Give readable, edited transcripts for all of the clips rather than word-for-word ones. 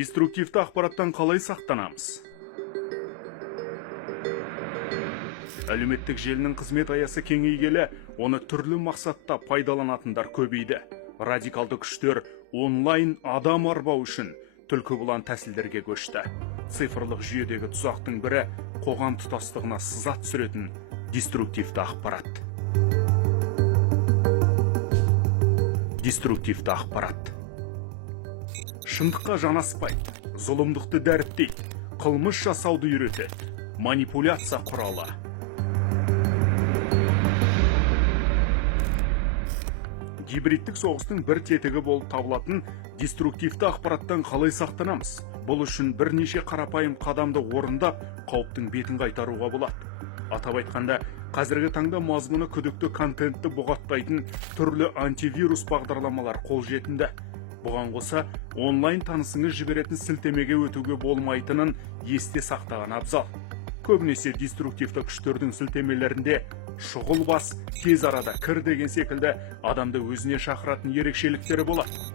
Деструктивті ақпараттан қалай сақтанамыз? Әлеуметтік желінің қызмет аясы кеңейгелі, оны түрлі мақсатта пайдаланатындар көбейді. Радикалды күштер онлайн адам арбау үшін түлкі бұлан тәсілдерге көшті. Цифрлық жүйедегі тұзақтың бірі қоғам тұтастығына сызат түсіретін деструктивті ақпарат. Деструктивті ақпарат шындыққа жанаспайды, зұлымдықты дәріптейді, қылмыс жасауды үйретеді, манипуляция құралы. Гибридтік соғыстың бір тетігі болып табылатын деструктивті ақпараттан қалай сақтанамыз? Бұл үшін бірнеше қарапайым қадамды орындап, қауіптің бетін қайтаруға болады. Атап айтқанда, қазіргі таңда мазмұны күдікті контентті бұғаттайтын түрлі антивирус бағдарламалар қолжетімді. Бұған қоса, онлайн танысыңыз жіберетін сілтемеге өтуге болмайтынын есте сақтаған абзал. Көбінесе деструктивті күштердің сілтемелерінде шұғыл бас, тез арада кір деген секілді адамды өзіне шақыратын ерекшеліктері болады.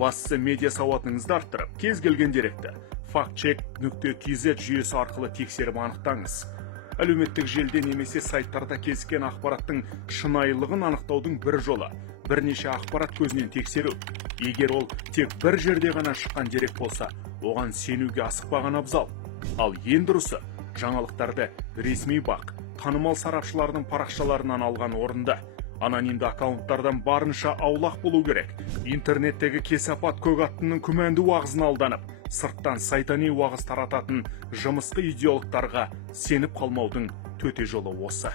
Бастысы медиа сауатыңызды арттырып, кез келген деректі factcheck.kz жүйесі арқылы тексеріп анықтаңыз. Әлеуметтік желіде немесе сайттарда кезіккен ақпараттың шынайылығын анықтаудың бір жолы бірнеше ақпарат көзінен тексеру. Егер ол тек бір жерде ғана шыққан дерек болса, оған сенуге асықпаған абзал. Ал ең дұрысы, жаңалықтарды ресми бақ, танымал сарапшылардың парақшаларынан алған орында. Анонимді аккаунттардан барынша аулақ болу керек. Интернеттегі кесапат көк аттының күмәнді уағызын алданып, сырттан сайтани уағыз тарататын жымысқы идеологтарға сеніп қалмаудың төте жолы осы.